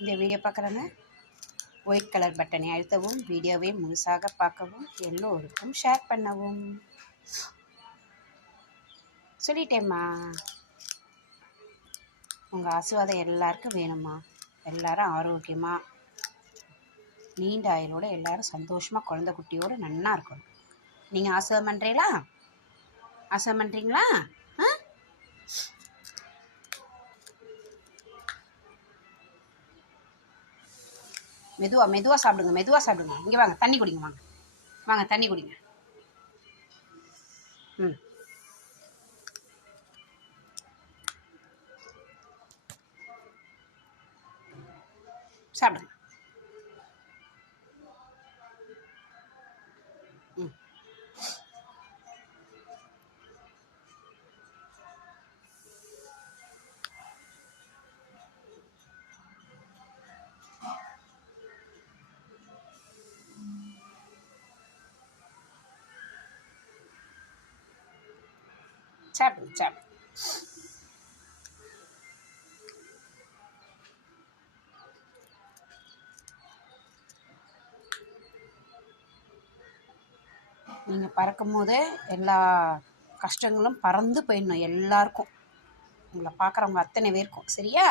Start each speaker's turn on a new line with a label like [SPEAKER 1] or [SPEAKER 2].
[SPEAKER 1] இந்த வீடியோ பார்க்குறவங்க white colour பட்டனை அழுத்தவும் வீடியோவை முழுசாக பார்க்கவும் எல்லோருக்கும் ஷேர் பண்ணவும் சொல்லிட்டேம்மா உங்கள் ஆசீர்வாதம் எல்லாருக்கும் வேணும்மா எல்லாரும் ஆரோக்கியமாக நீண்ட ஆயுளோட எல்லாரும் சந்தோஷமாக குழந்த குட்டியோடு நன்னா இருக்கணும் நீங்கள் ஆசீர்வாதம் பண்ணுறீங்களா ஆசை பண்ணுறீங்களா ஆ மெதுவாக மெதுவாக சாப்பிடுங்க மெதுவாக சாப்பிடுங்க இங்கே வாங்க தண்ணி குடிங்க வாங்க வாங்க தண்ணி குடிங்க ம் சாப்பிடுங்க சாப்பிடுங்க சாப்பிடு நீங்கள் பறக்கும் போதே எல்லா கஷ்டங்களும் பறந்து போயிடணும் எல்லாருக்கும் உங்களை பார்க்குறவங்க அத்தனை பேருக்கும் சரியா